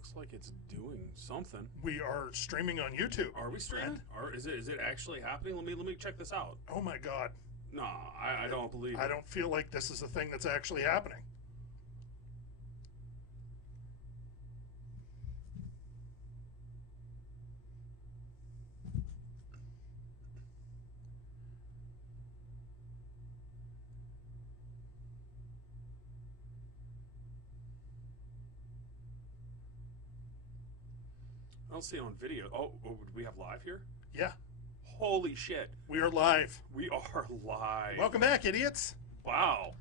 looks like it's doing something. We are streaming on YouTube. Are we streaming? Or is it actually happening? Let me check this out. Oh my God. No, I don't believe it. I don't feel like this is a thing that's actually happening. I don't see it on video. Oh, do we have live here? Yeah. Holy shit. We are live. We are live. Welcome back, idiots. Wow.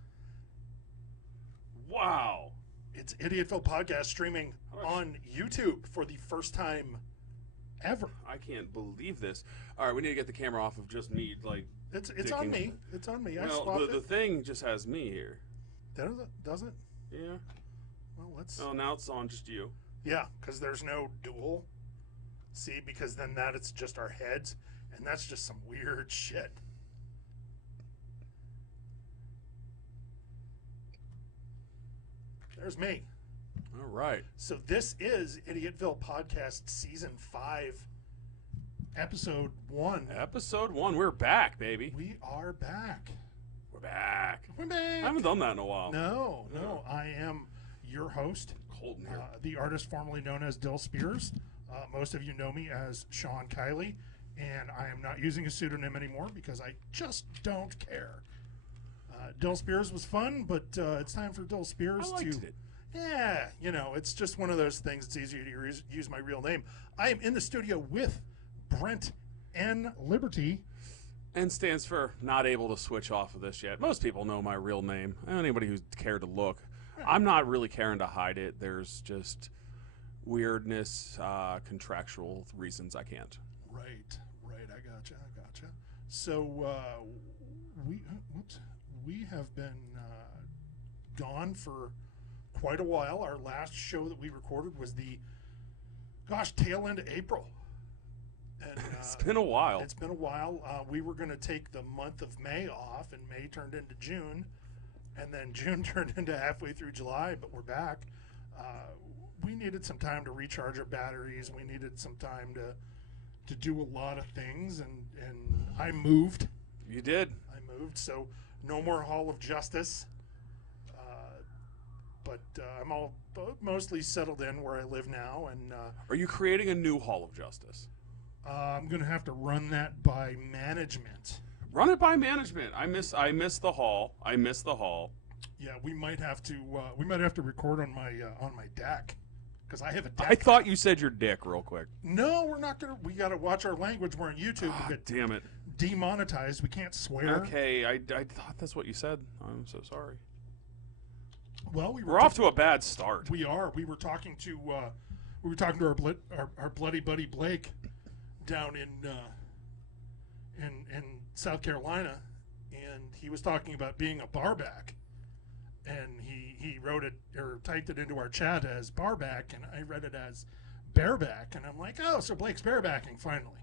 Wow. It's Idiotville podcast streaming on YouTube for the first time ever. I can't believe this. All right, we need to get the camera off of just me. Like It's on me. It's on me. I well, swapped the it. thing just has me here. Does it? Yeah. Well, let's. Oh, now it's on just you. Yeah, because there's no dual. See, because then it's just our heads, and that's just some weird shit. There's me. All right. So this is Idiotville Podcast Season 5, Episode 1. Episode 1. We're back, baby. We are back. We're back. We're back. I haven't done that in a while. No. I am your host, Cold in here. the artist formerly known as Dill Spears. Most of you know me as Sean Kiley, and I am not using a pseudonym anymore because I just don't care. Dill Spears was fun, but it's time for Dill Spears I liked it. Yeah, it's just one of those things. It's easier to use my real name. I am in the studio with Brent N. Liberty. N stands for not able to switch off of this yet. Most people know my real name. Anybody who's cared to look. I'm not really caring to hide it. There's just weirdness, contractual reasons I can't. Right. I gotcha. So we have been gone for quite a while. Our last show that we recorded was the tail end of April. And, it's been a while. It's been a while. We were going to take the month of May off, and May turned into June, and then June turned into halfway through July, but we're back. We needed some time to recharge our batteries. We needed some time to do a lot of things, and I moved. You did. I moved, so no more Hall of Justice. But I'm all mostly settled in where I live now, and Are you creating a new Hall of Justice? I'm going to have to run that by management. Run it by management. I miss the hall. I miss the hall. Yeah, we might have to record on my deck because I have a deck. I thought you said your dick real quick. No, we're not gonna. We got to watch our language. We're on YouTube. Ah, we get damn it. demonetized. We can't swear. Okay, I thought that's what you said. I'm so sorry. Well, we're off to a bad start. We are. We were talking to our bloody buddy Blake down in South Carolina, and he was talking about being a barback, and he wrote it or typed it into our chat as barback, and I read it as bareback, and I'm like, oh, so Blake's barebacking finally.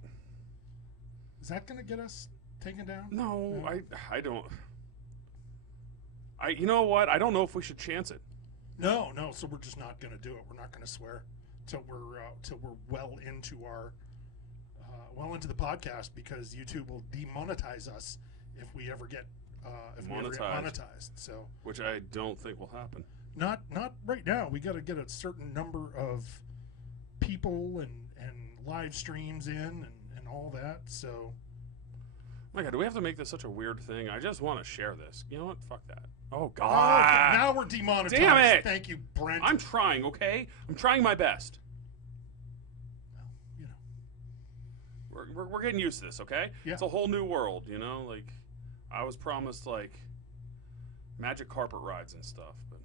Is that going to get us taken down? No, I don't. You know what? I don't know if we should chance it. No. So we're just not going to do it. We're not going to swear till we're well into the podcast, because YouTube will demonetize us if we ever get monetized. So, which I don't think will happen. Not right now. We got to get a certain number of people and live streams in and all that. So, my God, do we have to make this such a weird thing? I just want to share this. You know what? Fuck that. Oh God! Okay. Now we're demonetized. Damn it! Thank you, Brent. I'm trying. Okay, I'm trying my best. We're getting used to this, okay? Yeah. It's a whole new world, Like, I was promised like magic carpet rides and stuff, but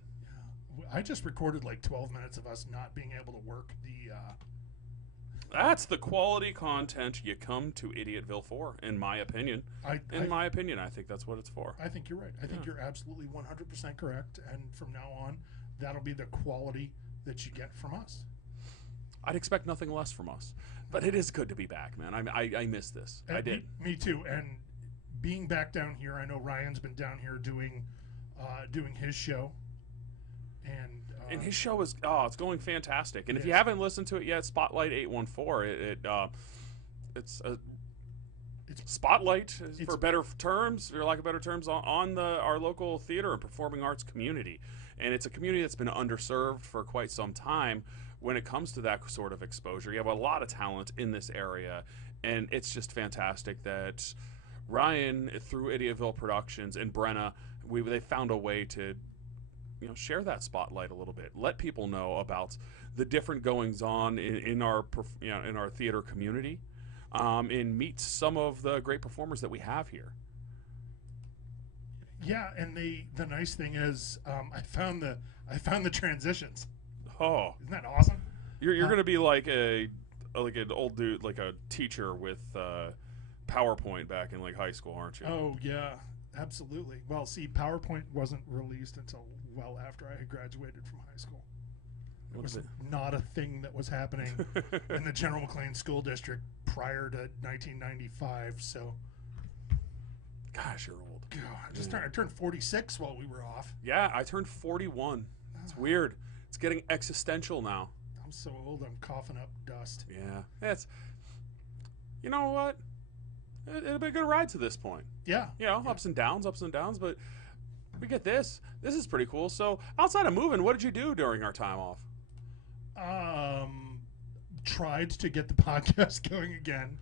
yeah. I just recorded like 12 minutes of us not being able to work the. That's the quality content you come to Idiotville for, in my opinion. In my opinion, I think that's what it's for. I think you're right. I think you're absolutely 100% correct, and from now on, that'll be the quality that you get from us. I'd expect nothing less from us. But it is good to be back, man. I miss this. I did. Me too. And being back down here, I know Ryan's been down here doing his show. And And his show is it's going fantastic. And if you haven't listened to it yet, Spotlight 814. It's Spotlight for better terms, for lack of better terms, on our local theater and performing arts community. And it's a community that's been underserved for quite some time when it comes to that sort of exposure. You have a lot of talent in this area, and it's just fantastic that Ryan, through Idiotville Productions and Brenna, they found a way to share that spotlight a little bit, let people know about the different goings on in our theater community, and meet some of the great performers that we have here. Yeah, and the nice thing is, I found the transitions. Oh, isn't that awesome? You're going to be like an old dude, like a teacher with PowerPoint back in like high school, aren't you? Oh yeah, absolutely. Well, see, PowerPoint wasn't released until well after I had graduated from high school. It was not a thing that was happening in the General McLean School District prior to 1995. So, gosh, you're old. God, I turned 46 while we were off. Yeah, I turned 41. It's weird. It's getting existential now. I'm so old, I'm coughing up dust. Yeah, you know what? It'll be a good ride to this point. Yeah. Ups and downs, but we get this. This is pretty cool. So, outside of moving, what did you do during our time off? Tried to get the podcast going again.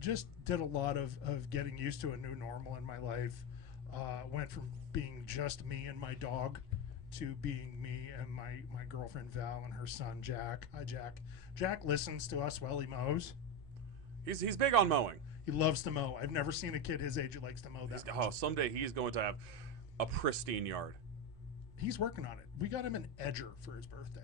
Just did a lot of getting used to a new normal in my life. Went from being just me and my dog to being me and my girlfriend Val and her son Jack. Hi, Jack. Jack listens to us while he mows. He's big on mowing. He loves to mow. I've never seen a kid his age who likes to mow that much. Someday he's going to have a pristine yard. He's working on it. We got him an edger for his birthday.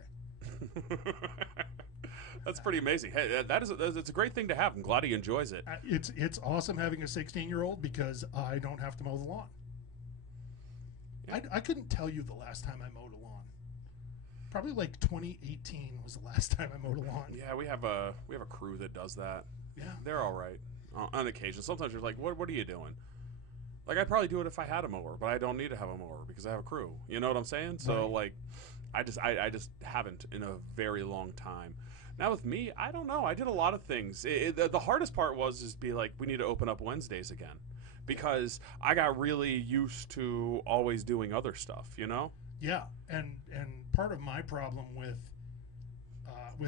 That's pretty amazing. Hey, it's a great thing to have. I'm glad he enjoys it. It's awesome having a 16-year-old because I don't have to mow the lawn. Yeah. I couldn't tell you the last time I mowed a lawn. Probably like 2018 was the last time I mowed a lawn. Yeah, we have a crew that does that. Yeah, they're all right on occasion. Sometimes you're like, what are you doing? Like, I'd probably do it if I had a mower, but I don't need to have a mower because I have a crew. You know what I'm saying? So like, I just haven't in a very long time. Now with me, I don't know. I did a lot of things. The hardest part was be like, we need to open up Wednesdays again, because I got really used to always doing other stuff. Yeah, and part of my problem with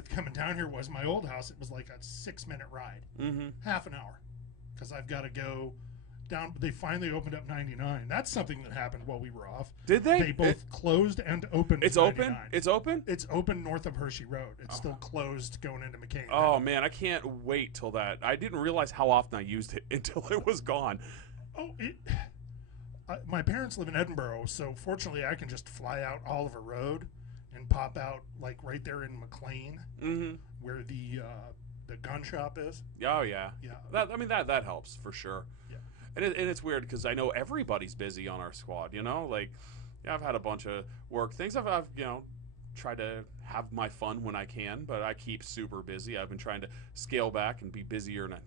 coming down here was my old house. It was like a 6-minute ride, half an hour, because I've got to go down. They finally opened up 99. That's something that happened while we were off. Did they? They both closed and opened. It's 99. open. It's open. It's open north of Hershey Road. It's still closed going into McCain. Oh man, I can't wait till that. I didn't realize how often I used it until it was gone. My parents live in Edinburgh, so fortunately I can just fly out Oliver Road and pop out like right there in McLean, where the gun shop is. Oh yeah, yeah. That helps for sure. Yeah, and it's weird because I know everybody's busy on our squad. I've had a bunch of work things. I've tried to have my fun when I can, but I keep super busy. I've been trying to scale back and be busier in a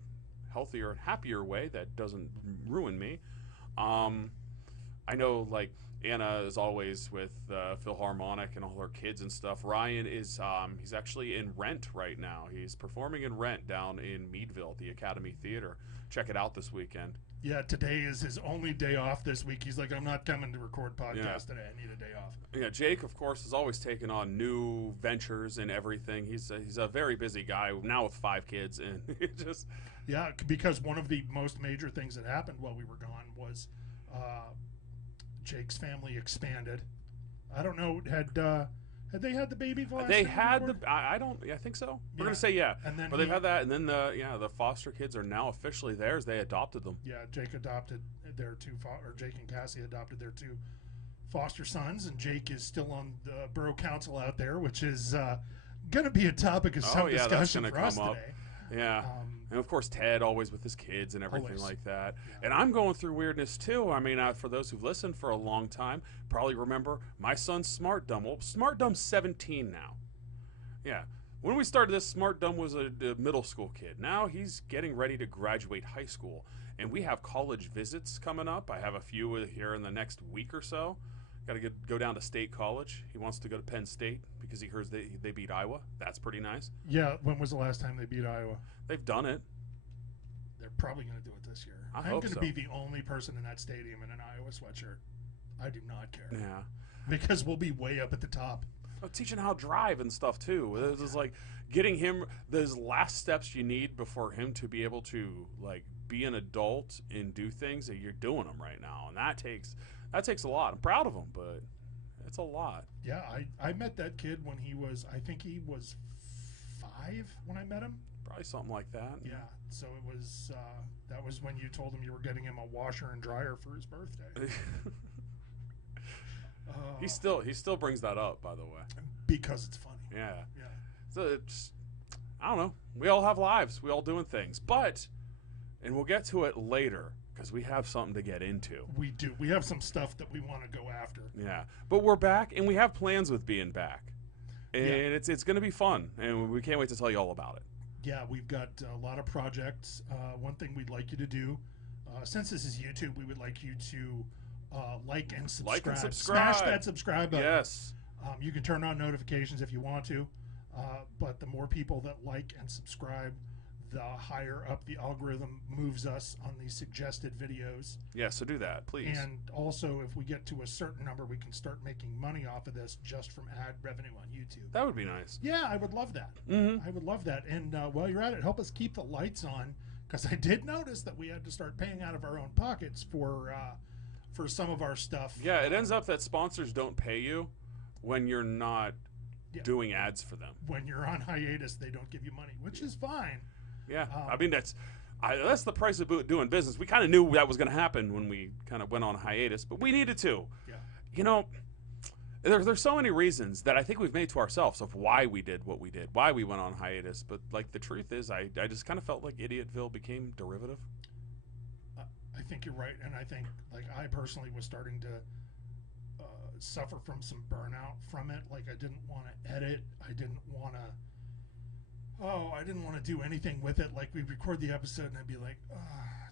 healthier and happier way that doesn't ruin me. I know, like, Anna is always with Philharmonic and all her kids and stuff. Ryan is he's actually in Rent right now. He's performing in Rent down in Meadville at the Academy Theater. Check it out this weekend. Yeah, today is his only day off this week. He's like, I'm not coming to record podcast today. I need a day off. Yeah, Jake, of course, is always taking on new ventures and everything. He's a very busy guy now with 5 kids, and it just because one of the most major things that happened while we were gone was Jake's family expanded. I don't know, had they had the baby the last They time had I think so. We're gonna say and then but they've had that, and then the foster kids are now officially theirs. They adopted them. Yeah, Jake adopted their Jake and Cassie adopted their 2 foster sons, and Jake is still on the borough council out there, which is gonna be a topic of some discussion for us today. Yeah. And of course, Ted always with his kids and everything like that. Yeah. And I'm going through weirdness too. I mean, for those who've listened for a long time, probably remember my son's Smart Dumb. Well, Smart Dumb's 17 now. Yeah. When we started this, Smart Dumb was a middle school kid. Now he's getting ready to graduate high school. And we have college visits coming up. I have a few here in the next week or so. Got to go down to State College. He wants to go to Penn State because he hears they beat Iowa. That's pretty nice. Yeah, when was the last time they beat Iowa? They've done it. They're probably going to do it this year. I'm going to be the only person in that stadium in an Iowa sweatshirt. I do not care. Yeah. Because we'll be way up at the top. Teaching how to drive and stuff, too. It's just like getting him those last steps you need before him to be able to, like, be an adult and do things that you're doing them right now. And that takes a lot. I'm proud of him, but it's a lot. Yeah, I met that kid when I think he was 5 when I met him. Probably something like that. Yeah, so it was, that was when you told him you were getting him a washer and dryer for his birthday. He still brings that up, by the way. Because it's funny. Yeah. Yeah. So it's, I don't know. We all have lives. We all doing things. But, and we'll get to it later because we have something to get into. We do. We have some stuff that we want to go after. Yeah. But we're back, and we have plans with being back. And it's going to be fun, and we can't wait to tell you all about it. Yeah, we've got a lot of projects. One thing we'd like you to do, since this is YouTube, we would like you to like and subscribe. Smash that subscribe button. Yes. You can turn on notifications if you want to, but the more people that like and subscribe, the higher up the algorithm moves us on these suggested videos. Yeah, so do that, please. And also, if we get to a certain number, we can start making money off of this just from ad revenue on YouTube. That would be nice. Yeah, I would love that. Mm-hmm. I would love that. And while you're at it, help us keep the lights on, because I did notice that we had to start paying out of our own pockets for some of our stuff. Yeah, it ends up that sponsors don't pay you when you're not doing ads for them. When you're on hiatus, they don't give you money, which is fine. Yeah, I mean, that's the price of doing business. We kind of knew that was going to happen when we kind of went on hiatus, but we needed to. Yeah. You know, there's so many reasons that I think we've made to ourselves of why we did what we did, why we went on hiatus. But, like, the truth is I just kind of felt like Idiotville became derivative. I think you're right, and I think, like, I personally was starting to suffer from some burnout from it. Like, I didn't want to edit. I didn't want to do anything with it. Like, we'd record the episode, and I'd be like,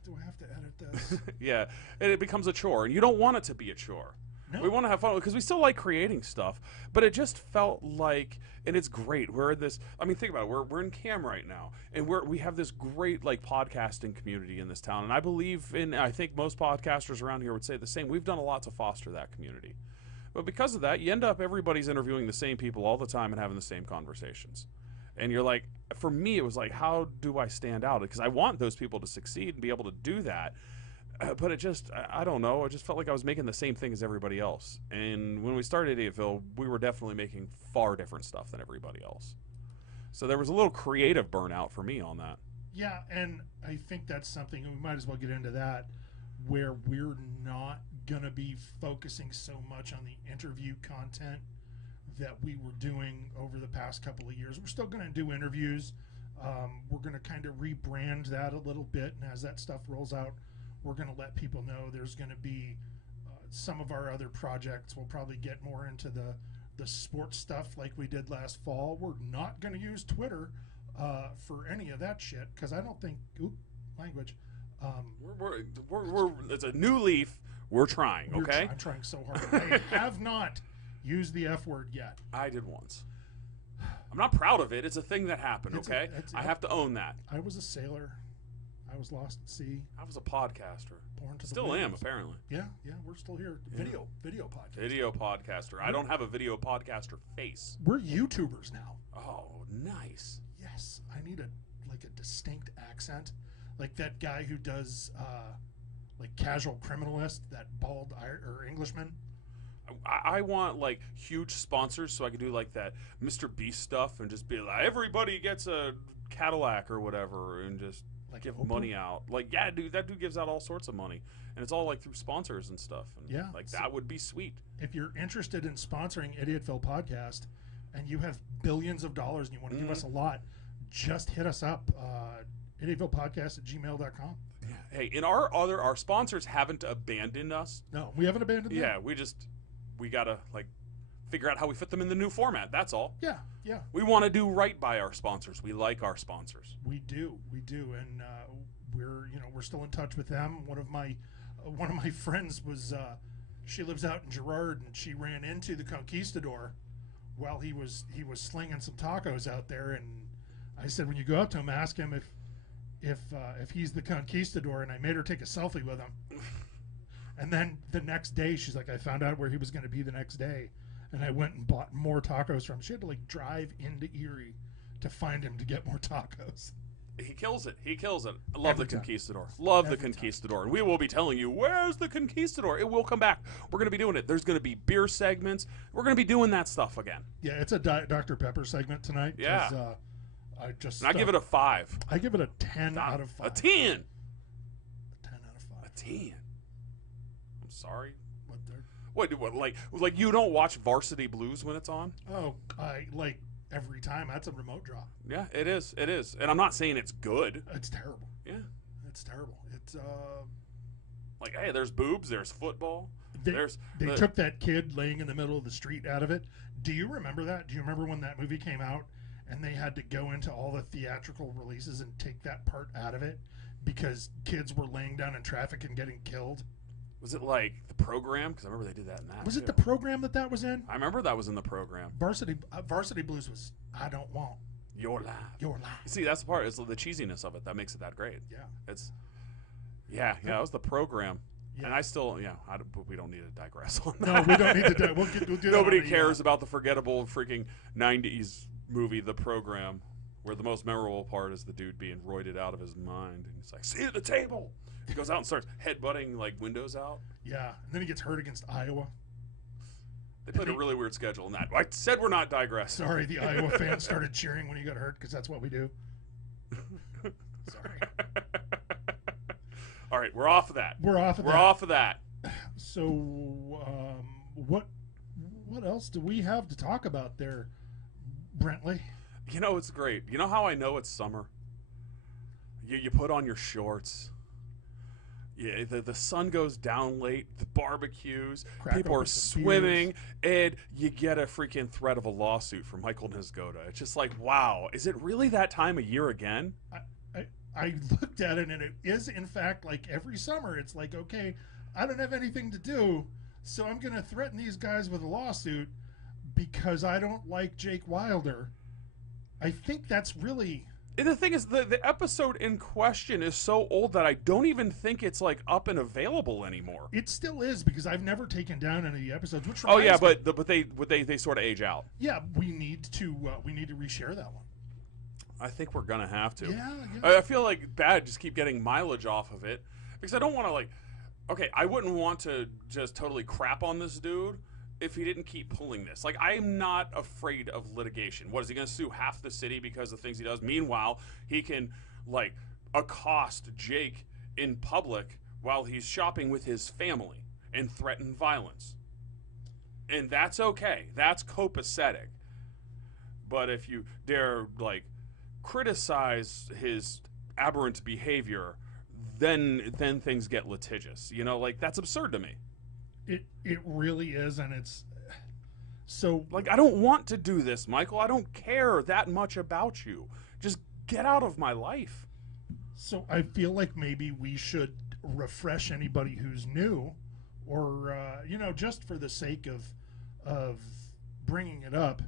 do I have to edit this? Yeah, and it becomes a chore, and you don't want it to be a chore. No. We want to have fun because we still like creating stuff, but it just felt like, and it's great. We're in this. I mean, think about it. We're in Cam right now, and we have this great like podcasting community in this town, and I think most podcasters around here would say the same. We've done a lot to foster that community, but because of that, you end up everybody's interviewing the same people all the time and having the same conversations, and you're like, for me, it was like, how do I stand out? Because I want those people to succeed and be able to do that. But it just, I don't know, I just felt like I was making the same thing as everybody else. And when we started Idiotville, we were definitely making far different stuff than everybody else. So there was a little creative burnout for me on that. Yeah, and I think that's something, and we might as well get into that, where we're not going to be focusing so much on the interview content that we were doing over the past couple of years. We're still going to do interviews. We're going to kind of rebrand that a little bit, and as that stuff rolls out, we're going to let people know there's going to be some of our other projects. We'll probably get more into the sports stuff like we did last fall. We're not going to use Twitter for any of that shit because I don't think language. It's a new leaf. We're trying, okay? I'm trying so hard. I have not used the F word yet. I did once. I'm not proud of it. It's a thing that happened, okay? I have to own that. I was a sailor. I was lost at sea. I was a podcaster. Born to Still the am, apparently. Yeah, we're still here. Yeah. Video podcast. Video podcaster. I don't have a video podcaster face. We're YouTubers now. Oh, nice. Yes, I need a distinct accent, like that guy who does like Casual Criminalist, that bald Englishman. I want like huge sponsors so I can do like that Mr. Beast stuff and just be like, everybody gets a Cadillac or whatever and just give money out. Like, yeah, dude, that dude gives out all sorts of money, and it's all like through sponsors and stuff. And yeah, like that would be sweet. If you're interested in sponsoring Idiotville podcast, and you have billions of dollars and you want to give us a lot, just hit us up. Idiotvillepodcast@gmail.com. Yeah. Hey, in our sponsors haven't abandoned us. No, we haven't abandoned them. Yeah, we gotta like figure out how we fit them in the new format. That's all. Yeah. We want to do right by our sponsors. We like our sponsors. We do, and we're still in touch with them. One of my friends was She lives out in Girard, and she ran into the conquistador while he was slinging some tacos out there. And I said, when you go up to him, ask him if he's the conquistador. And I made her take a selfie with him. And then the next day, she's like, I found out where he was going to be the next day, and I went and bought more tacos from him. She had to like drive into Erie to find him to get more tacos. He kills it. He kills it. I love Every the time. Conquistador. Love Every the Conquistador. And we will be telling you, where's the Conquistador? It will come back. We're going to be doing it. There's going to be beer segments. We're going to be doing that stuff again. Yeah, it's a Dr. Pepper segment tonight. Yeah. I I give it a 5. I give it a 10 out of 5. A 10. A 10 out of 5. A 10. I'm sorry. What? Like you don't watch Varsity Blues when it's on? Oh, I like every time. That's a remote draw. Yeah, it is. It is. And I'm not saying it's good. It's terrible. Yeah. It's terrible. It's like, hey, there's boobs, there's football. They took that kid laying in the middle of the street out of it. Do you remember that? Do you remember when that movie came out and they had to go into all the theatrical releases and take that part out of it because kids were laying down in traffic and getting killed? Was it like The Program? Because I remember they did that in that. Was too. it the program that was in? I remember that was in The Program. Varsity Blues was I Don't Want Your Life. Your Life. See, that's the part. It's the cheesiness of it that makes it that great. Yeah. Yeah, that was The Program. Yeah. And I still, but we don't need to digress on that. No, we don't need to. We'll do that. Nobody cares about the forgettable freaking 90s movie, The Program, where the most memorable part is the dude being roided out of his mind. And he's like, "See you at the table." He goes out and starts headbutting like windows out. Yeah, and then he gets hurt against Iowa. They played a really weird schedule in that. I said we're not digressing. Sorry, the Iowa fans started cheering when he got hurt because that's what we do. Sorry. All right, we're off of that. We're off of that. So, what else do we have to talk about there, Brentley? You know, it's great. You know how I know it's summer? You put on your shorts. Yeah, the sun goes down late, the barbecues, people are swimming, and you get a freaking threat of a lawsuit from Michael Nisgoda. It's just like, wow, is it really that time of year again? I looked at it, and it is, in fact, like every summer. It's like, okay, I don't have anything to do, so I'm going to threaten these guys with a lawsuit because I don't like Jake Wilder. I think that's really... And the thing is, the episode in question is so old that I don't even think it's like up and available anymore. It still is because I've never taken down any of the episodes. Which but they sort of age out. Yeah, we need to reshare that one. I think we're gonna have to. Yeah. I feel like bad just keep getting mileage off of it because I don't want to like. Okay, I wouldn't want to just totally crap on this dude if he didn't keep pulling this. Like, I'm not afraid of litigation. What, is he going to sue half the city because of things he does? Meanwhile, he can, like, accost Jake in public while he's shopping with his family and threaten violence. And that's okay. That's copacetic. But if you dare, like, criticize his aberrant behavior, then things get litigious. You know, like, that's absurd to me. It really is, and it's so... Like, I don't want to do this, Michael. I don't care that much about you. Just get out of my life. So I feel like maybe we should refresh anybody who's new, or, just for the sake of bringing it up.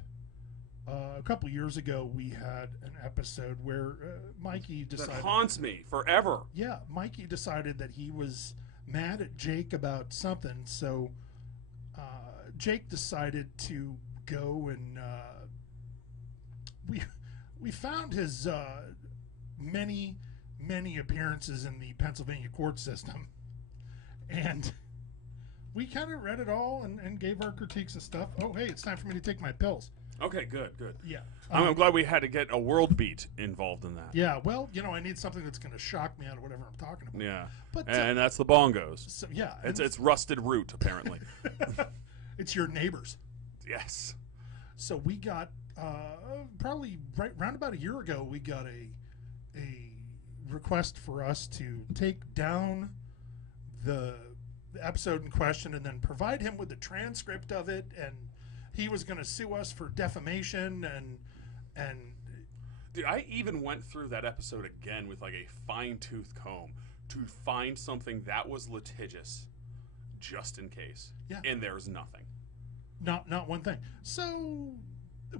A couple years ago, we had an episode where Mikey decided... That haunts me forever. Yeah, Mikey decided that he was mad at Jake about something, so Jake decided to go and we found his many appearances in the Pennsylvania court system, and we kind of read it all and gave our critiques and stuff. Oh, hey, it's time for me to take my pills. Okay, good. Yeah. I'm glad we had to get a world beat involved in that. Yeah, well, I need something that's going to shock me out of whatever I'm talking about. Yeah, but and that's the bongos. So, yeah. It's rusted root, apparently. It's your neighbors. Yes. So we got, probably round about a year ago, we got a request for us to take down the episode in question and then provide him with the transcript of it, and he was going to sue us for defamation and Dude, I even went through that episode again with like a fine-tooth comb to find something that was litigious just in case. Yeah. And there's nothing. Not one thing. So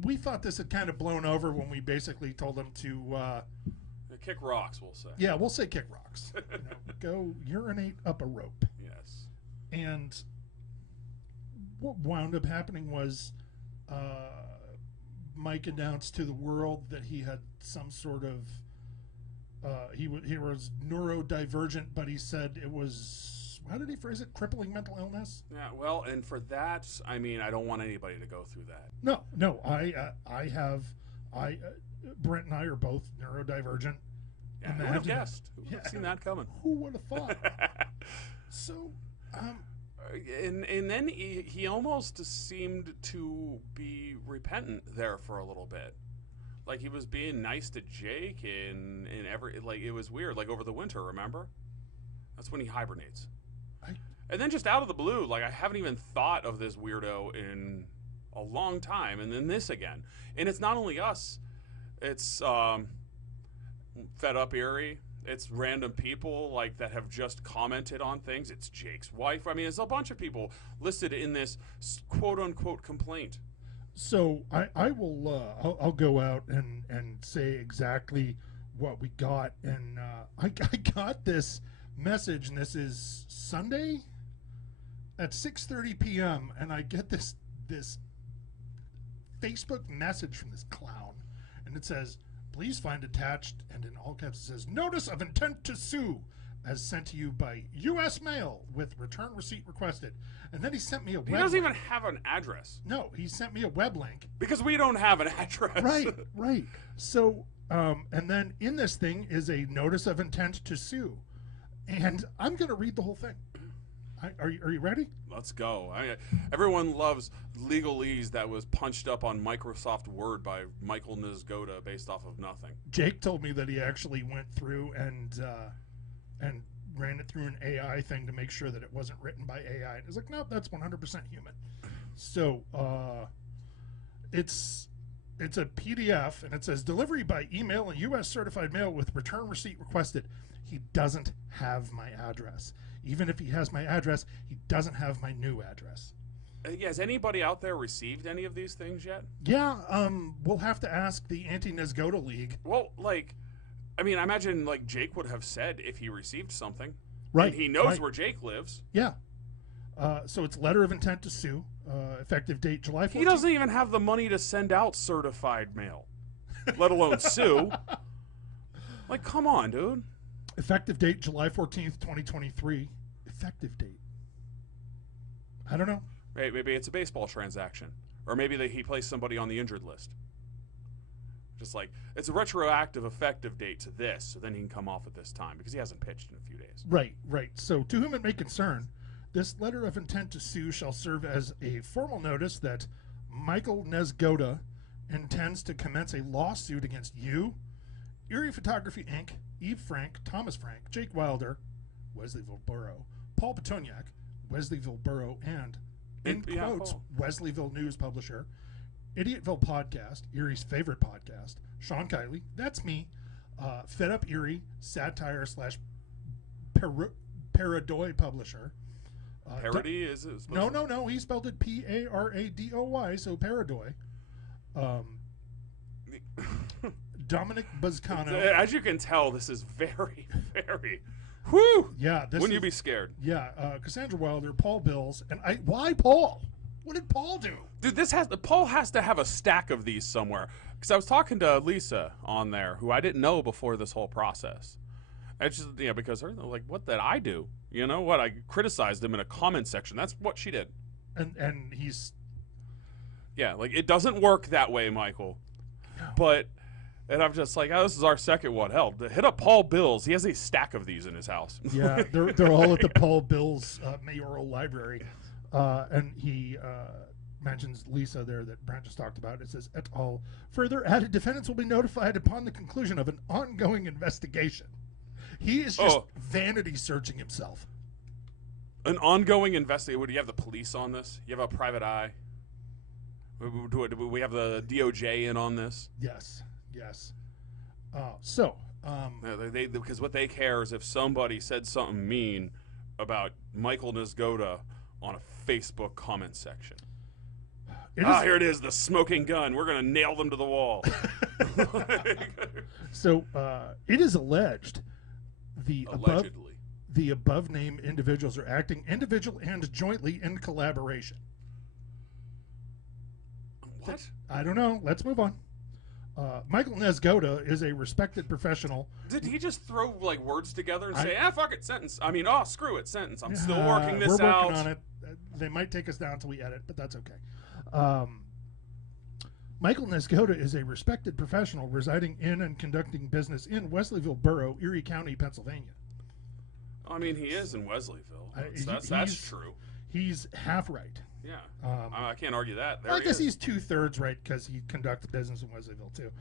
we thought this had kind of blown over when we basically told them to Kick rocks, we'll say. yeah, we'll say kick rocks. Go urinate up a rope. Yes. And what wound up happening was Mike announced to the world that he had some sort of he was neurodivergent, but he said it was, how did he phrase it? Crippling mental illness? Yeah, well, and for that, I mean, I don't want anybody to go through that. No, Brent and I are both neurodivergent. Yeah, who would have guessed? Who would have seen that coming? Who would have thought? So, and then he almost seemed to be repentant there for a little bit. Like he was being nice to Jake and every, like it was weird. Like over the winter, remember? That's when he hibernates. And then just out of the blue, like I haven't even thought of this weirdo in a long time, and then this again. And it's not only us. It's Fed Up Erie. It's random people like that have just commented on things. It's Jake's wife. I mean, there's a bunch of people listed in this quote-unquote complaint. So I will I'll go out and say exactly what we got. And I got this message, and this is Sunday at 6:30 p.m. and I get this Facebook message from this clown, and it says, "Please find attached," and in all caps it says, "Notice of intent to sue as sent to you by U.S. mail with return receipt requested." And then he sent me a web He doesn't link. even have an address. No, he sent me a web link. Because we don't have an address. Right. So, and then in this thing is a notice of intent to sue. And I'm going to read the whole thing. Are you ready? Let's go. Everyone loves legalese that was punched up on Microsoft Word by Michael Nizgoda based off of nothing. Jake told me that he actually went through and ran it through an AI thing to make sure that it wasn't written by AI. And it's like, no, that's 100% human. So it's a PDF, and it says delivery by email and U.S. certified mail with return receipt requested. He doesn't have my address. Even if he has my address, he doesn't have my new address. Has anybody out there received any of these things yet? Yeah, we'll have to ask the Anti-Nizgoda League. Well, like, I mean, I imagine, like, Jake would have said if he received something. Right. And he knows right. where Jake lives. Yeah. So it's letter of intent to sue, effective date July 14th. He doesn't even have the money to send out certified mail, let alone sue. Like, come on, dude. Effective date July 14th, 2023. Effective date. I don't know. Maybe it's a baseball transaction. Or maybe he placed somebody on the injured list. Just like, it's a retroactive effective date to this, so then he can come off at this time, because he hasn't pitched in a few days. Right. So, to whom it may concern, this letter of intent to sue shall serve as a formal notice that Michael Nizgoda intends to commence a lawsuit against you, Erie Photography, Inc., Eve Frank, Thomas Frank, Jake Wilder, Wesleyville Borough, Paul Petoniak, Wesleyville Borough, and, in quotes, Wesleyville News Publisher, Idiotville Podcast, Erie's favorite podcast, Sean Kiley, that's me, Fed Up Erie, satire / Paradoy Publisher. Parody is No, he spelled it Paradoy, so Paradoy. Dominic Buscano. As you can tell, this is very, very. Whew! Yeah, wouldn't you be scared? Yeah, Cassandra Wilder, Paul Bills, and why Paul? What did Paul do? Dude, Paul has to have a stack of these somewhere. Because I was talking to Lisa on there, who I didn't know before this whole process. It's just, because they're like, what did I do? You know what? I criticized him in a comment section. That's what she did. And he's. Yeah, like it doesn't work that way, Michael. No. And I'm just like, this is our second one. Hell, hit up Paul Bills. He has a stack of these in his house. Yeah, they're all at the Paul Bills mayoral library. And he mentions Lisa there that Brent just talked about. It says, et al. Further added, defendants will be notified upon the conclusion of an ongoing investigation. He is just vanity searching himself. An ongoing investigation. Would you have the police on this? You have a private eye? Do we have the DOJ in on this? Yes. Because what they care is if somebody said something mean about Michael Nisgoda on a Facebook comment section. Here it is, the smoking gun. We're going to nail them to the wall. So it is alleged Allegedly. the above named individuals are acting individual and jointly in collaboration. What? I don't know. Let's move on. Michael Nisgoda is a respected professional. Did he just throw like words together and say, fuck it, sentence? I mean, screw it, sentence. I'm still working this we're out. We're working on it. They might take us down until we edit, but that's okay. Michael Nisgoda is a respected professional residing in and conducting business in Wesleyville Borough, Erie County, Pennsylvania. I mean, he is in Wesleyville. That's true. He's half right. Yeah, I can't argue that. I guess he's 2/3 right because he conducted business in Wesleyville too.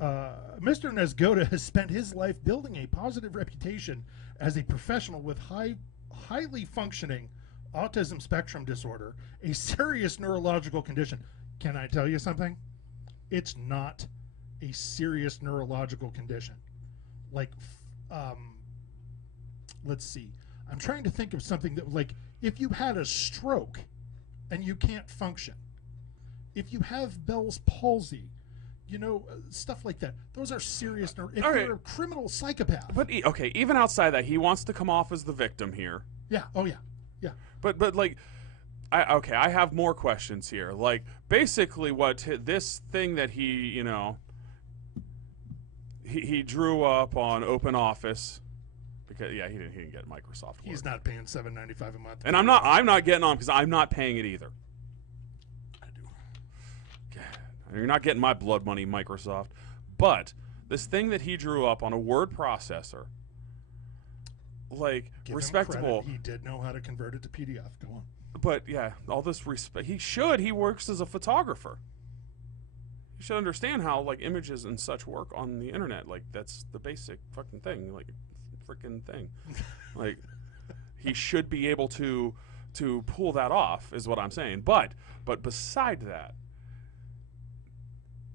Mr. Nisgoda has spent his life building a positive reputation as a professional with highly functioning autism spectrum disorder, a serious neurological condition. Can I tell you something? It's not a serious neurological condition. Like, let's see. I'm trying to think of something that, like, if you had a stroke and you can't function, if you have Bell's palsy, stuff like that. Those are serious. If you're a criminal psychopath. But okay, even outside that, he wants to come off as the victim here. Yeah. Oh yeah. Yeah. But like, I have more questions here. Like, basically, what this thing that he he drew up on Open Office. Because he didn't get Microsoft Word. He's not paying $7.95 a month. And I'm not getting on because I'm not paying it either. I do. God, you're not getting my blood money, Microsoft. But this thing that he drew up on a word processor, like, Give respectable. Him credit. He did know how to convert it to PDF. Go on. But yeah, all this respect. He works as a photographer. You should understand how, like, images and such work on the internet. Like, that's the basic fucking thing. Like, freaking thing. Like, he should be able to pull that off, is what I'm saying. But beside that,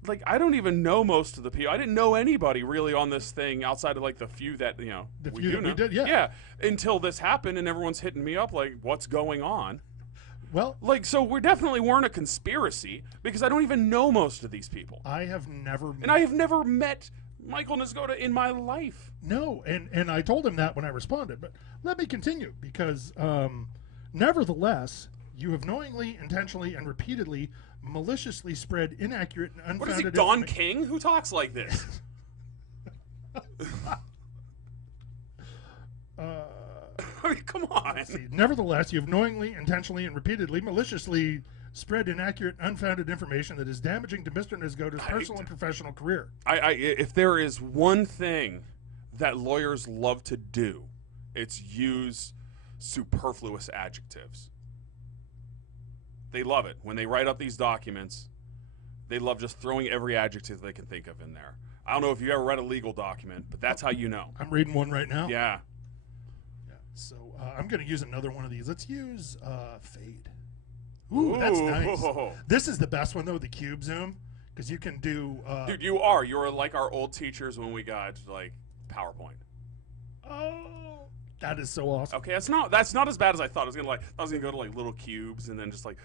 like, I don't even know most of the people. I didn't know anybody really on this thing outside of, like, the few that we did, yeah. Until this happened, and everyone's hitting me up like, what's going on? Well, like, so we definitely weren't a conspiracy because I don't even know most of these people. I have never met Michael Nisgoda in my life. No, and I told him that when I responded, but let me continue because nevertheless, you have knowingly, intentionally, and repeatedly maliciously spread inaccurate and unfounded... What is he, Don King? Who talks like this? I mean, come on. Nevertheless, you have knowingly, intentionally, and repeatedly maliciously spread inaccurate, unfounded information that is damaging to Mr. Nisgoda's personal and professional career. If there is one thing that lawyers love to do, it's use superfluous adjectives. They love it. When they write up these documents, they love just throwing every adjective they can think of in there. I don't know if you ever read a legal document, but that's how you know. I'm reading one right now. Yeah. So I'm going to use another one of these. Let's use Fade. Ooh, that's nice. This is the best one, though, the cube zoom, because you can do... Dude, you're like our old teachers when we got, like, PowerPoint. Oh, that is so awesome. Okay, that's not as bad as I thought. I was gonna go to, like, little cubes and then just, like...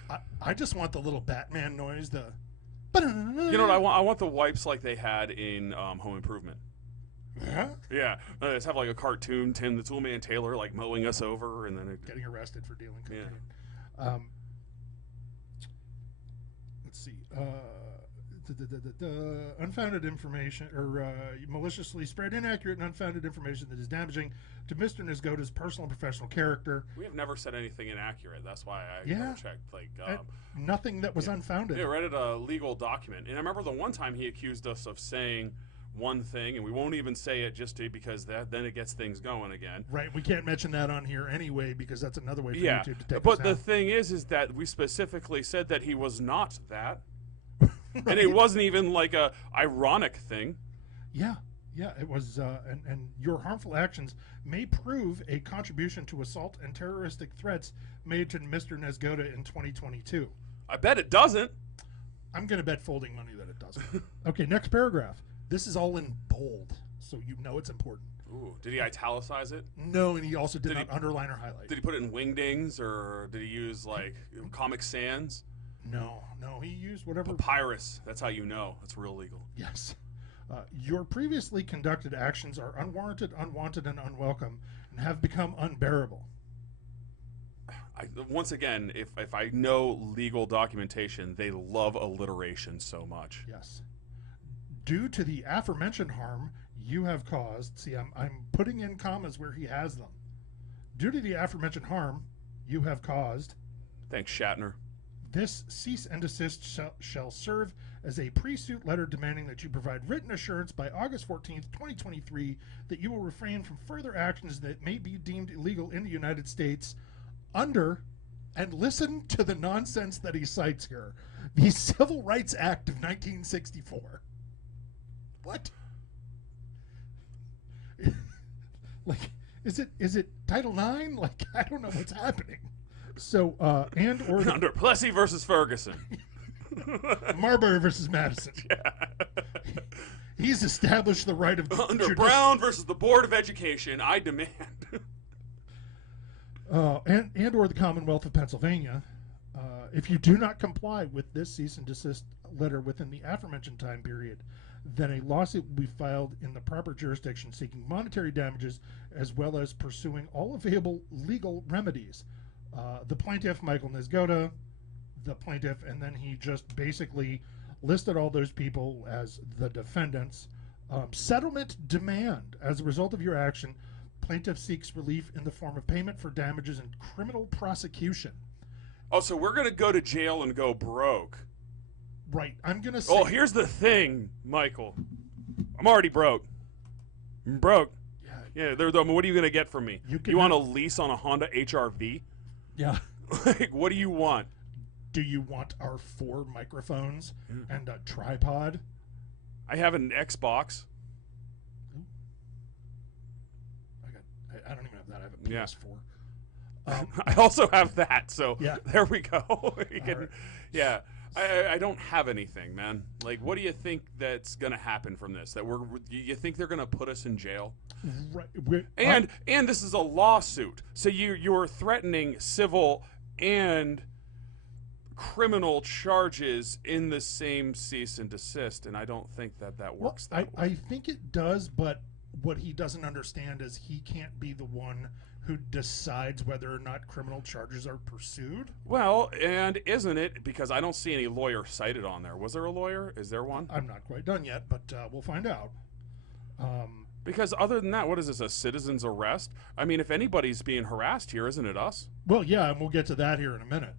I just want the little Batman noise, the... You know what I want? I want the wipes like they had in Home Improvement. Huh? Yeah, just have like a cartoon Tim the Toolman Taylor like mowing us over and then getting arrested for dealing cocaine. Yeah. Let's see. Unfounded information or maliciously spread inaccurate and unfounded information that is damaging to Mr. Nisgoda's personal and professional character. We have never said anything inaccurate. That's why I never checked. Like nothing that was unfounded. Yeah, read a legal document, and I remember the one time he accused us of saying one thing, and we won't even say it because then it gets things going again. Right. We can't mention that on here anyway because that's another way for YouTube to take us but out. the thing is that we specifically said that he was not that. Right. And it wasn't even like a ironic thing. Yeah, it was, and your harmful actions may prove a contribution to assault and terroristic threats made to Mr. Nisgoda in 2022. I bet it doesn't. I'm going to bet folding money that it doesn't. Okay, next paragraph. This is all in bold, so you know it's important. Ooh, did he italicize it? No, and he also did not underline or highlight. Did he put it in wingdings, or did he use like Comic Sans? No, he used whatever. Papyrus. That's how you know it's real legal. Yes. Your previously conducted actions are unwarranted, unwanted, and unwelcome, and have become unbearable. Once again, if I know legal documentation, they love alliteration so much. Yes. Due to the aforementioned harm you have caused, see, I'm putting in commas where he has them. Due to the aforementioned harm you have caused. Thanks, Shatner. This cease and desist shall serve as a pre-suit letter demanding that you provide written assurance by August 14th, 2023, that you will refrain from further actions that may be deemed illegal in the United States under, and listen to the nonsense that he cites here, the Civil Rights Act of 1964. What? Like, is it Title IX? Like, I don't know what's happening. So, and or under Plessy versus Ferguson, Marbury versus Madison. Yeah. He's established the right of under Brown versus the Board of Education. I demand. And or the Commonwealth of Pennsylvania, if you do not comply with this cease and desist letter within the aforementioned time period, then a lawsuit will be filed in the proper jurisdiction seeking monetary damages as well as pursuing all available legal remedies. The plaintiff, Michael Nisgoda, the plaintiff, and then he just basically listed all those people as the defendants. Settlement demand. As a result of your action, plaintiff seeks relief in the form of payment for damages and criminal prosecution. Oh, so we're going to go to jail and go broke. Right. I'm going to say... Oh, here's the thing, Michael. I'm already broke. I'm broke. Yeah. What are you going to get from me? You want a lease on a Honda HR-V? Yeah. Like, what do you want? Do you want our 4 microphones and a tripod? I have an Xbox. I don't even have that. I have a PS4. I also have that, so yeah. There we go. Right. Yeah. I don't have anything, man. Like, what do you think that's going to happen from this? You think they're going to put us in jail? Right. And this is a lawsuit. So you're threatening civil and criminal charges in the same cease and desist, and I don't think that works that way. I think it does, but what he doesn't understand is he can't be the one who decides whether or not criminal charges are pursued. Well, and isn't it, because I don't see any lawyer cited on there. Was there a lawyer? Is there one? I'm not quite done yet, but we'll find out. Because other than that, what is this, a citizen's arrest? I mean, if anybody's being harassed here, isn't it us? Well, yeah, and we'll get to that here in a minute.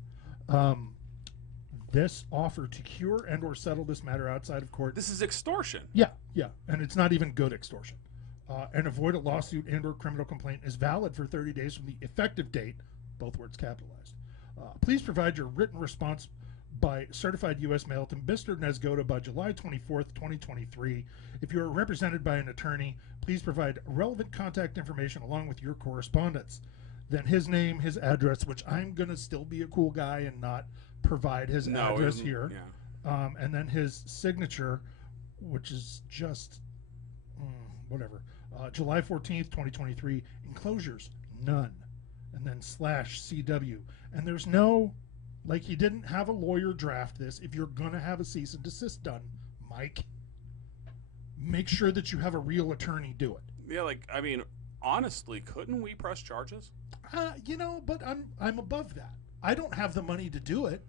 This offer to cure and or settle this matter outside of court. This is extortion. Yeah, and it's not even good extortion. And avoid a lawsuit and or criminal complaint is valid for 30 days from the effective date, both words capitalized. Please provide your written response by certified U.S. mail to Mr. Nesgoda by July 24th, 2023. If you are represented by an attorney, please provide relevant contact information along with your correspondence. Then his name, his address, which I'm going to still be a cool guy and not provide his address here. Yeah. And then his signature, which is just whatever. July 14th, 2023. Enclosures, none. And then /CW. And there's no, like, he didn't have a lawyer draft this. If you're going to have a cease and desist done, Mike, make sure that you have a real attorney do it. Yeah, like, I mean, honestly, couldn't we press charges? But I'm above that. I don't have the money to do it.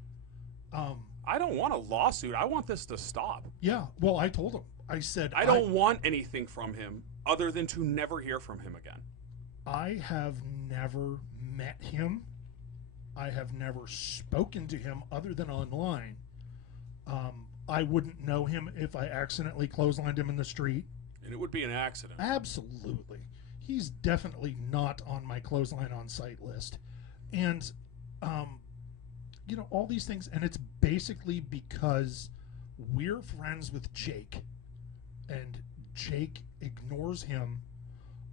I don't want a lawsuit. I want this to stop. Yeah, well, I told him. I said... I don't want anything from him other than to never hear from him again. I have never met him. I have never spoken to him other than online. I wouldn't know him if I accidentally clotheslined him in the street. And it would be an accident. Absolutely. He's definitely not on my clothesline on site list. And, all these things. And it's basically because we're friends with Jake. And Jake ignores him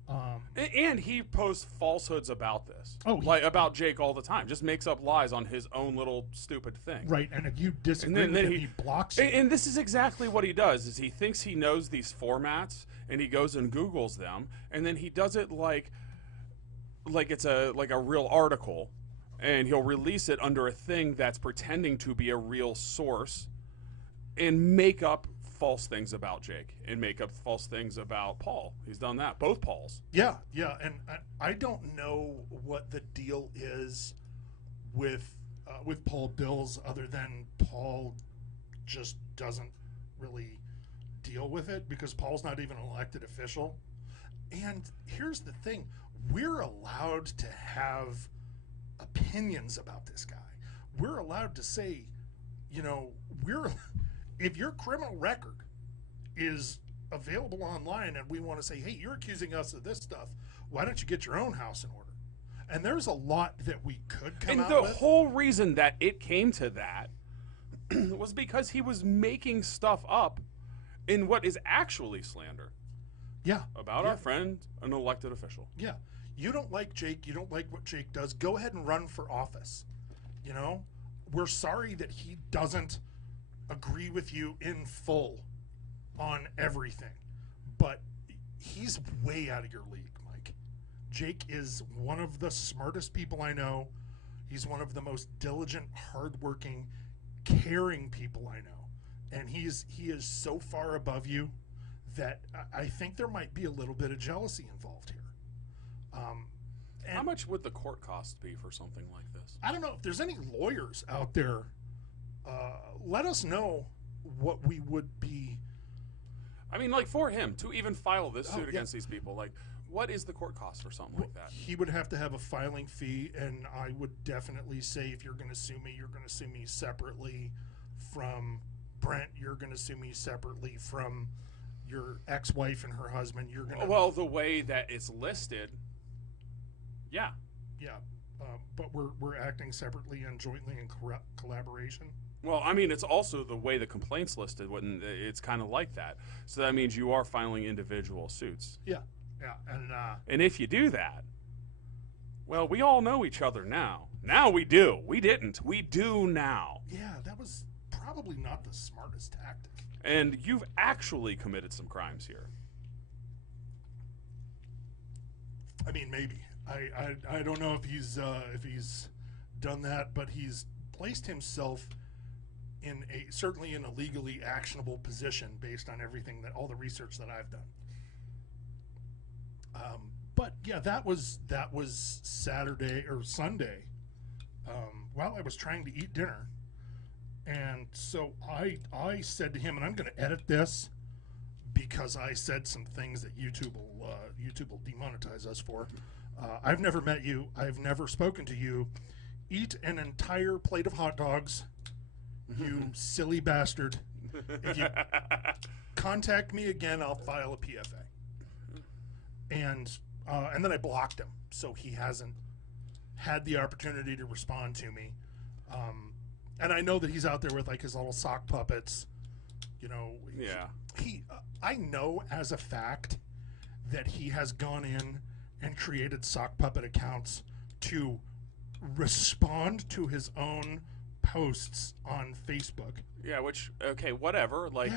And he posts falsehoods about this. Oh, like about Jake all the time. Just makes up lies on his own little stupid thing. Right, and if you disagree with him, he blocks you. And this is exactly what he does, is he thinks he knows these formats, and he goes and Googles them, and then he does it like it's a real article, and he'll release it under a thing that's pretending to be a real source, and make up false things about Jake and make up false things about Paul. He's done that, both Pauls. Yeah, and I don't know what the deal is with Paul Dills, other than Paul just doesn't really deal with it because Paul's not even an elected official. And here's the thing: we're allowed to have opinions about this guy. We're allowed to say, if your criminal record is available online and we want to say, hey, you're accusing us of this stuff, why don't you get your own house in order? And there's a lot that we could come out with. And the whole reason that it came to that was because he was making stuff up in what is actually slander. Yeah. About our friend, an elected official. Yeah. You don't like Jake. You don't like what Jake does. Go ahead and run for office. We're sorry that he doesn't agree with you in full on everything, but he's way out of your league, Mike. Jake is one of the smartest people I know. He's one of the most diligent, hardworking, caring people I know, and he is so far above you that I think there might be a little bit of jealousy involved here. How much would the court cost be for something like this? I don't know if there's any lawyers out there. Let us know what we would be. I mean, like, for him to even file this suit against these people, like, what is the court cost for something like that? He would have to have a filing fee, and I would definitely say, if you're going to sue me, you're going to sue me separately from Brent. You're going to sue me separately from your ex-wife and her husband. You're going to. Well, the way that it's listed, yeah. But we're acting separately and jointly in collaboration. Well, I mean, it's also the way the complaint's listed. When it's kind of like that, so that means you are filing individual suits. Yeah, and if you do that, well, we all know each other now. Now we do. We didn't. We do now. Yeah, that was probably not the smartest tactic. And you've actually committed some crimes here. I mean, maybe. I don't know if he's done that, but he's placed himself certainly in a legally actionable position based on everything all the research that I've done. But yeah, that was Saturday or Sunday. While I was trying to eat dinner, and so I said to him, and I'm going to edit this because I said some things that YouTube will demonetize us for. I've never met you. I've never spoken to you. Eat an entire plate of hot dogs, you silly bastard. If you contact me again, I'll file a PFA. And then I blocked him, so he hasn't had the opportunity to respond to me. And I know that he's out there with like his little sock puppets. Yeah. I know as a fact that he has gone in and created sock puppet accounts to respond to his own posts on Facebook. Yeah, which, okay, whatever. Like,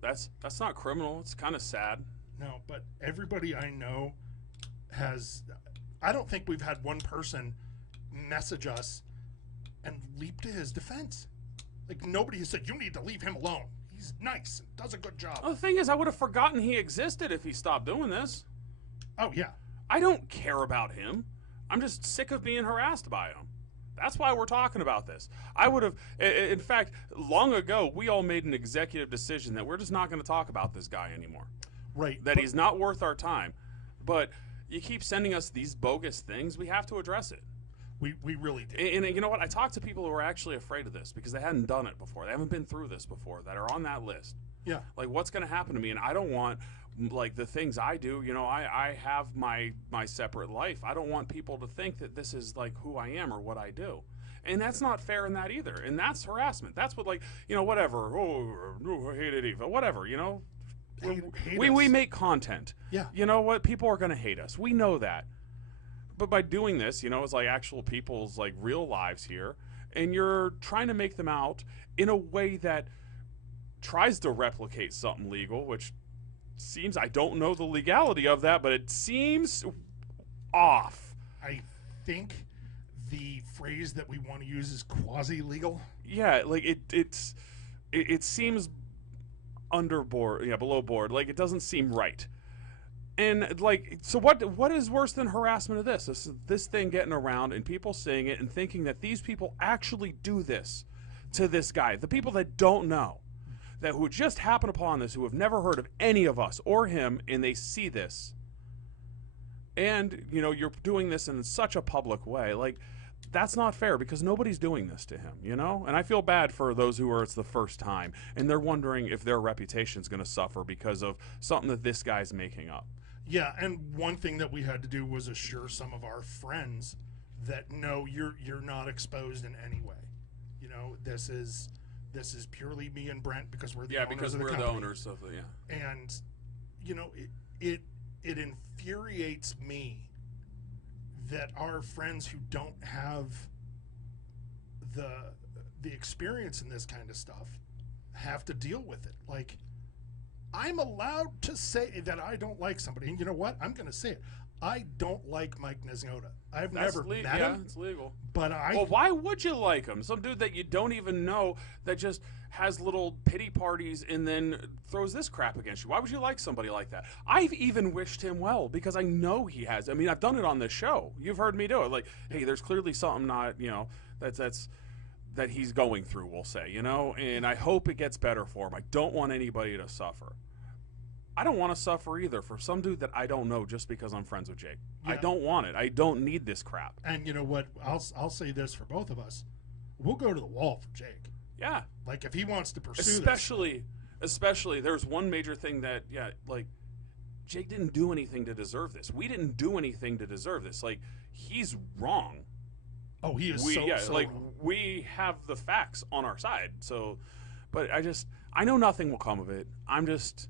that's not criminal. It's kind of sad. No, but everybody I know I don't think we've had one person message us and leap to his defense. Like, nobody has said, you need to leave him alone. He's nice and does a good job. Well, the thing is, I would have forgotten he existed if he stopped doing this. Oh, yeah. I don't care about him. I'm just sick of being harassed by him. That's why we're talking about this. I would have, in fact, long ago, we all made an executive decision that we're just not going to talk about this guy anymore. Right. That he's not worth our time. But you keep sending us these bogus things, we have to address it. We really do. And you know what? I talked to people who are actually afraid of this because they hadn't done it before. They haven't been through this before, that are on that list. Yeah. Like, what's going to happen to me? And I don't want, like, the things I do, I have my separate life. I don't want people to think that this is, like, who I am or what I do. And that's not fair in that either. And that's harassment. That's what, like, whatever. Oh, I hate it, Eva. Whatever, hate we us. make content. Yeah. You know what? People are going to hate us. We know that. But by doing this, you know, it's like actual people's like real lives here, and you're trying to make them out in a way that tries to replicate something legal, which seems, I don't know the legality of that, but it seems off. I think the phrase that we want to use is quasi-legal. Yeah, like it seems underboard, yeah, below board. Like it doesn't seem right. And like, so what is worse than harassment of this? This thing getting around and people saying it and thinking that these people actually do this to this guy. The people that don't know, that who just happen upon this, who have never heard of any of us or him, and they see this. And, you know, you're doing this in such a public way. Like, that's not fair because nobody's doing this to him, you know? And I feel bad for those who are, it's the first time, and they're wondering if their reputation's going to suffer because of something that this guy's making up. Yeah, and one thing that we had to do was assure some of our friends that no, you're not exposed in any way. You know, this is purely me and Brent because we're the owners because of the we're company. the owners of the And you know, it infuriates me that our friends who don't have the experience in this kind of stuff have to deal with it. Like, I'm allowed to say that I don't like somebody, and you know what? I'm going to say it. I don't like Mike Nezgoda. I've never met him. Yeah, it's legal. But well, why would you like him? Some dude that you don't even know that just has little pity parties and then throws this crap against you. Why would you like somebody like that? I've even wished him well because I know he has. I mean, I've done it on this show. You've heard me do it. Like, hey, there's clearly something not, you know, that he's going through, we'll say, you know, and I hope it gets better for him. I don't want anybody to suffer. I don't want to suffer either for some dude that I don't know just because I'm friends with Jake. Yeah. I don't want it. I don't need this crap. And you know what? I'll say this for both of us. We'll go to the wall for Jake. Yeah. Like, if he wants to pursue Especially, there's one major thing that, yeah, like, Jake didn't do anything to deserve this. We didn't do anything to deserve this. Like, he's wrong. Oh, he is so like, wrong. We have the facts on our side. So, but I know nothing will come of it. I'm just...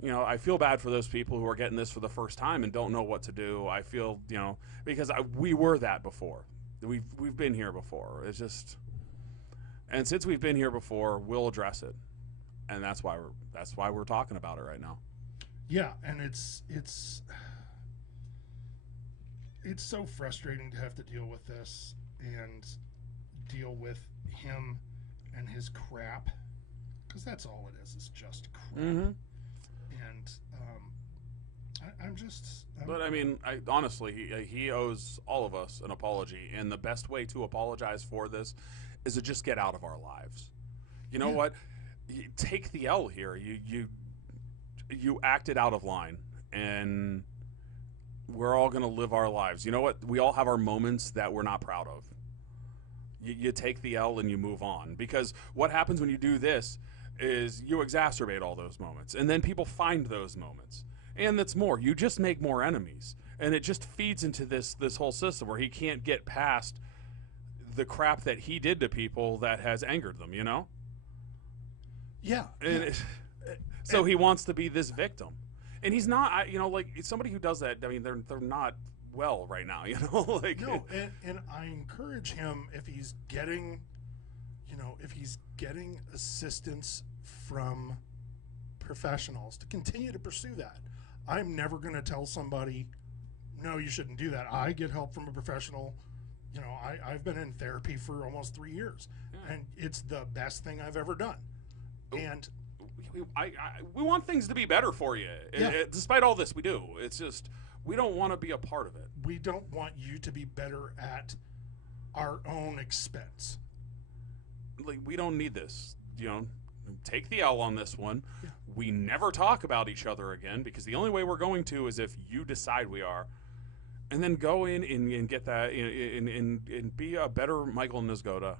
You know, I feel bad for those people who are getting this for the first time and don't know what to do. I feel, you know, because we were that before. We've been here before. It's just, and since we've been here before, we'll address it, and that's why we're talking about it right now. Yeah, and it's so frustrating to have to deal with this and deal with him and his crap, because that's all it is. It's just crap. Mm-hmm. And But I mean, honestly, he owes all of us an apology, and the best way to apologize for this is to just get out of our lives. You know what? You take the L here. You acted out of line, and we're all going to live our lives. You know what? We all have our moments that we're not proud of. You take the L and you move on, because what happens when you do this is you exacerbate all those moments, and then people find those moments, and that's more. You just make more enemies, and it just feeds into this whole system where he can't get past the crap that he did to people that has angered them, you know? Yeah. And so he wants to be this victim, and he's not. You know, like, somebody who does that, I mean, they're not well right now, you know? Like, no, and I encourage him, if he's getting assistance from professionals, to continue to pursue that. I'm never going to tell somebody, no, you shouldn't do that. I get help from a professional. You know, I've been in therapy for almost 3 years, and it's the best thing I've ever done. And we want things to be better for you. Despite all this, we do. It's just, we don't want to be a part of it. We don't want you to be better at our own expense. Like, we don't need this, you know. Take the L on this one. Yeah. We never talk about each other again, because the only way we're going to is if you decide we are. And then go in and get that and be a better Michael Nezgoda.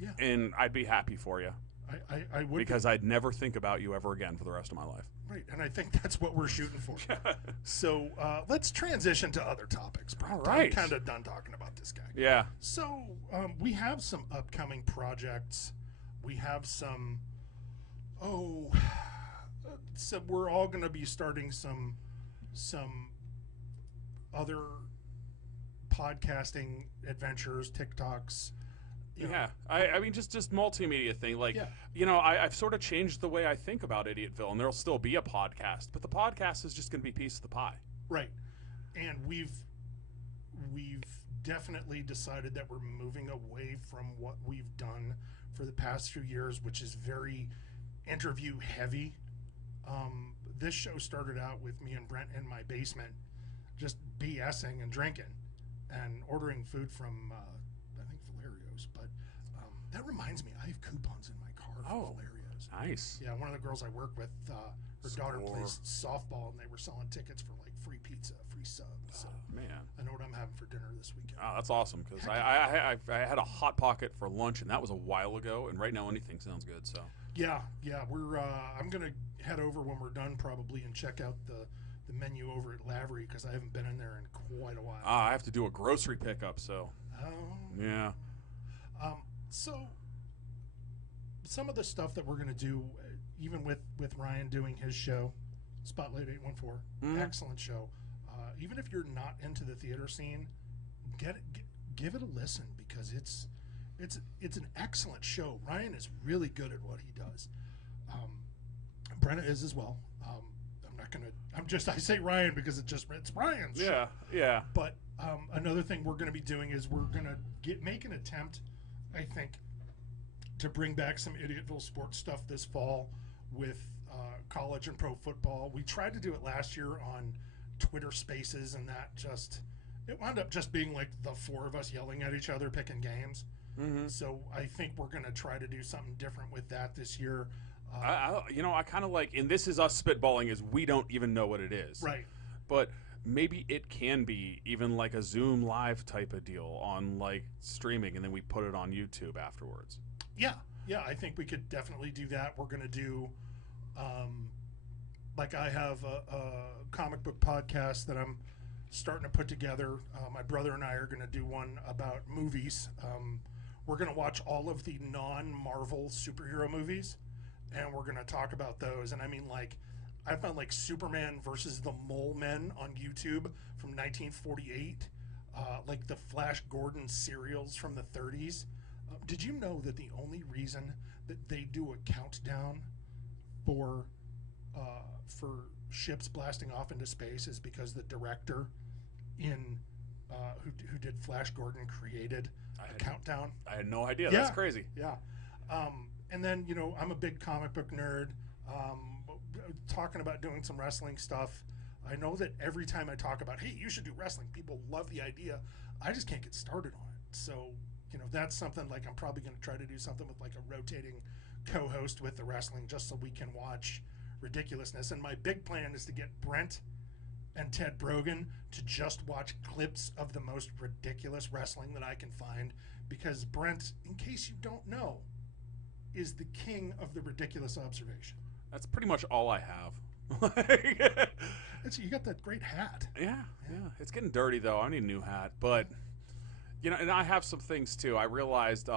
Yeah. And I'd be happy for you. I would, because I'd never think about you ever again for the rest of my life. Right, and I think that's what we're shooting for. So let's transition to other topics. All right. I'm kind of done talking about this guy. Yeah. So we have some upcoming so we're all going to be starting some other podcasting adventures, TikToks. Yeah, I mean, just multimedia thing. Like, I've sort of changed the way I think about Idiotville, and there'll still be a podcast, but the podcast is just going to be a piece of the pie. Right. And we've definitely decided that we're moving away from what we've done for the past few years, which is very interview heavy. This show started out with me and Brent in my basement, just BSing and drinking and ordering food from, I think, Valerio's. But that reminds me, I have coupons in my car for Valerio's. Nice. Yeah, one of the girls I work with, her daughter plays softball, and they were selling tickets for like free pizza, free sub. So man, I know what I'm having for dinner this weekend. Oh, that's awesome, because I had a Hot Pocket for lunch, and that was a while ago, and right now anything sounds good. So yeah, we're I'm gonna head over when we're done probably and check out the menu over at Lavery, because I haven't been in there in quite a while. I have to do a grocery pickup, so yeah. So some of the stuff that we're gonna do, even with Ryan doing his show, Spotlight 814, excellent show. Even if you're not into the theater scene, give it a listen, because it's an excellent show. Ryan is really good at what he does. Brenna is as well. I say Ryan because it's Ryan's show. Yeah. But another thing we're going to be doing is we're going to make an attempt, I think, to bring back some Idiotville sports stuff this fall with college and pro football. We tried to do it last year on Twitter Spaces, and it wound up just being like the four of us yelling at each other, picking games. Mm-hmm. So I think we're going to try to do something different with that this year. I kind of like, and this is us spitballing, is we don't even know what it is. Right. But maybe it can be even like a Zoom Live type of deal on like streaming, and then we put it on YouTube afterwards. Yeah, I think we could definitely do that. We're going to do, like I have a comic book podcast that I'm starting to put together. My brother and I are going to do one about movies. We're going to watch all of the non-Marvel superhero movies, and we're going to talk about those. And I mean, like, I found like Superman versus the Mole Men on YouTube from 1948, like the Flash Gordon serials from the 30s. Did you know that the only reason that they do a countdown for ships blasting off into space is because the director who did Flash Gordon created a countdown? I had no idea. Yeah. That's crazy. Yeah. And then, I'm a big comic book nerd. Talking about doing some wrestling stuff. I know that every time I talk about, hey, you should do wrestling, people love the idea. I just can't get started on it. So, that's something like I'm probably going to try to do something with like a rotating co-host with the wrestling, just so we can watch ridiculousness. And my big plan is to get Brent and Ted Brogan to just watch clips of the most ridiculous wrestling that I can find, because Brent, in case you don't know, is the king of the ridiculous observation. That's pretty much all I have. You got that great hat. Yeah. It's getting dirty, though. I need a new hat. But, and I have some things, too. I realized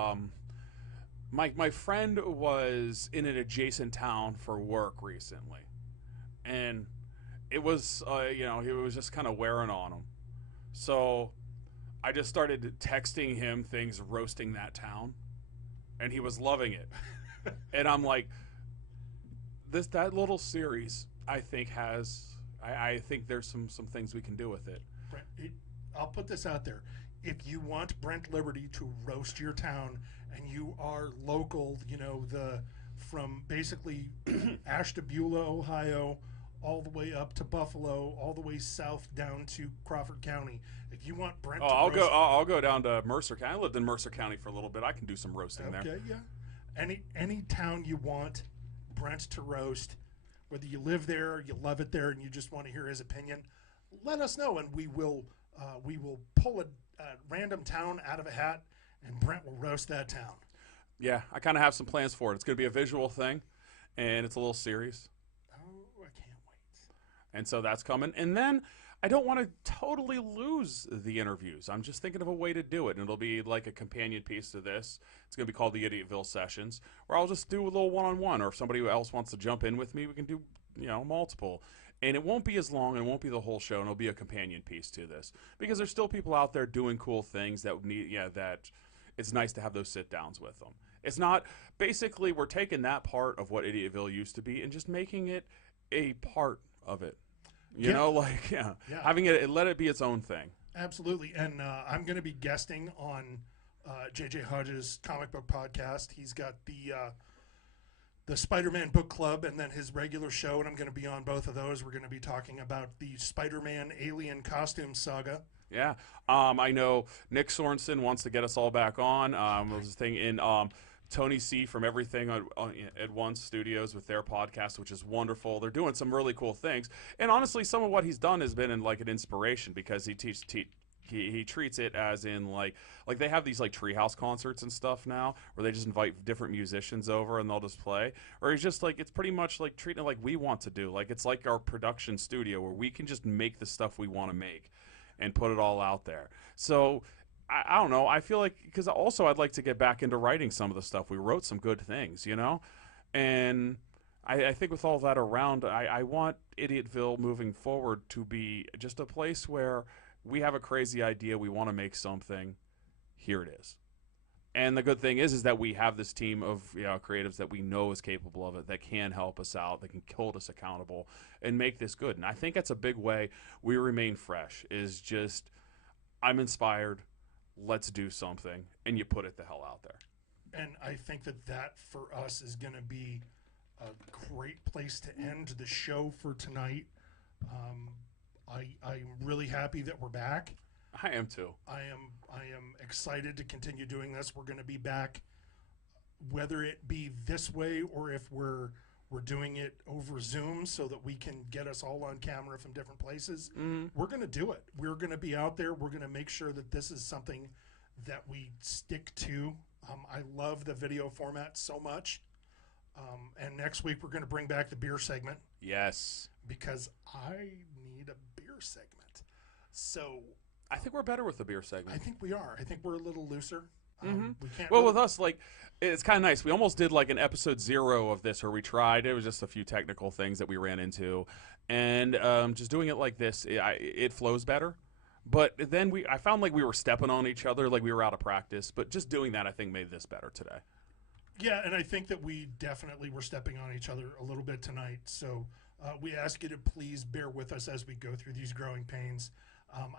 my friend was in an adjacent town for work recently. And it was, it was just kind of wearing on him. So I just started texting him things roasting that town. And he was loving it. And I'm like, that little series, I think I think there's some things we can do with it. I'll put this out there. If you want Brent Liberty to roast your town, and you are local, from basically Ashtabula, Ohio, all the way up to Buffalo, all the way south down to Crawford County. If you want Brent to roast... I'll go down to Mercer County. I lived in Mercer County for a little bit. I can do some roasting there. Okay, yeah. Any town you want Brent to roast, whether you live there, you love it there, and you just want to hear his opinion, let us know, and we will pull a random town out of a hat, and Brent will roast that town. Yeah, I kind of have some plans for it. It's going to be a visual thing, and it's a little series. Oh, I can't wait. And so that's coming. And then I don't want to totally lose the interviews. I'm just thinking of a way to do it, and it'll be like a companion piece to this. It's going to be called the Idiotville Sessions, where I'll just do a little one-on-one, or if somebody else wants to jump in with me, we can do multiple. And it won't be as long, and it won't be the whole show, and it'll be a companion piece to this. Because there's still people out there doing cool things that that it's nice to have those sit-downs with them. It's not, basically, we're taking that part of what Idiotville used to be and just making it a part of it. Having it, let it be its own thing. Absolutely. And I'm going to be guesting on J.J. Hodges' comic book podcast. He's got the Spider-Man book club and then his regular show, and I'm going to be on both of those. We're going to be talking about the Spider-Man alien costume saga. Yeah. I know Nick Sorensen wants to get us all back on. There's this thing in Tony C from Everything at Once Studios with their podcast, which is wonderful. They're doing some really cool things. And honestly, some of what he's done has been like an inspiration because he treats it as in like they have these like treehouse concerts and stuff now where they just invite different musicians over and they'll just play. Or he's just like, it's pretty much like treating it like we want to do. Like it's like our production studio where we can just make the stuff we want to make and put it all out there. So I don't know. I feel like, because also I'd like to get back into writing some of the stuff. We wrote some good things, and I think with all that around, I want Idiotville moving forward to be just a place where we have a crazy idea, we want to make something, here it is. And the good thing is that we have this team of creatives that we know is capable of it, that can help us out, that can hold us accountable, and make this good. And I think that's a big way we remain fresh, is just, I'm inspired, let's do something, and you put it the hell out there. And I think that for us is going to be a great place to end the show for tonight. I'm really happy that we're back. I am too. I am excited to continue doing this. We're going to be back, whether it be this way or if we're doing it over Zoom so that we can get us all on camera from different places. We're going to do it. We're going to be out there. We're going to make sure that this is something that we stick to. I love the video format so much. And next week we're going to bring back the beer segment. Yes. Because I need a beer segment. So I think we're better with the beer segment. I think we are. I think we're a little looser. With us, like, it's kind of nice. We almost did like an episode 0 of this where we tried. It was just a few technical things that we ran into, and just doing it like this, it flows better. But then I found like we were stepping on each other, like we were out of practice. But just doing that, I think, made this better today. Yeah, and I think that we definitely were stepping on each other a little bit tonight. So we ask you to please bear with us as we go through these growing pains.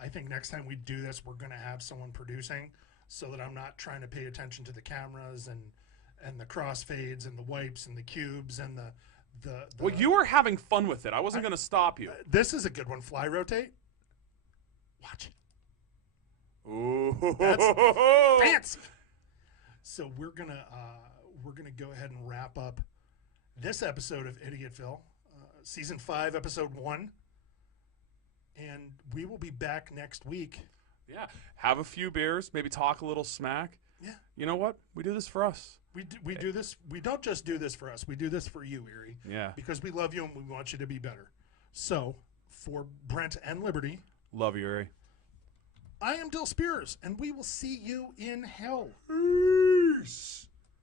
I think next time we do this, we're going to have someone producing, so that I'm not trying to pay attention to the cameras and the crossfades and the wipes and the cubes and the Well, you were having fun with it. I wasn't going to stop you. This is a good one. Fly rotate. Watch it. Ooh, that's fancy. So we're gonna go ahead and wrap up this episode of Idiotville, season 5, episode 1, and we will be back next week. Yeah, have a few beers, maybe talk a little smack. Yeah. You know what? We do this for us. We do this. We don't just do this for us. We do this for you, Erie. Yeah. Because we love you and we want you to be better. So, for Brent and Liberty, love you, Erie. I am Dill Spears, and we will see you in hell. Peace.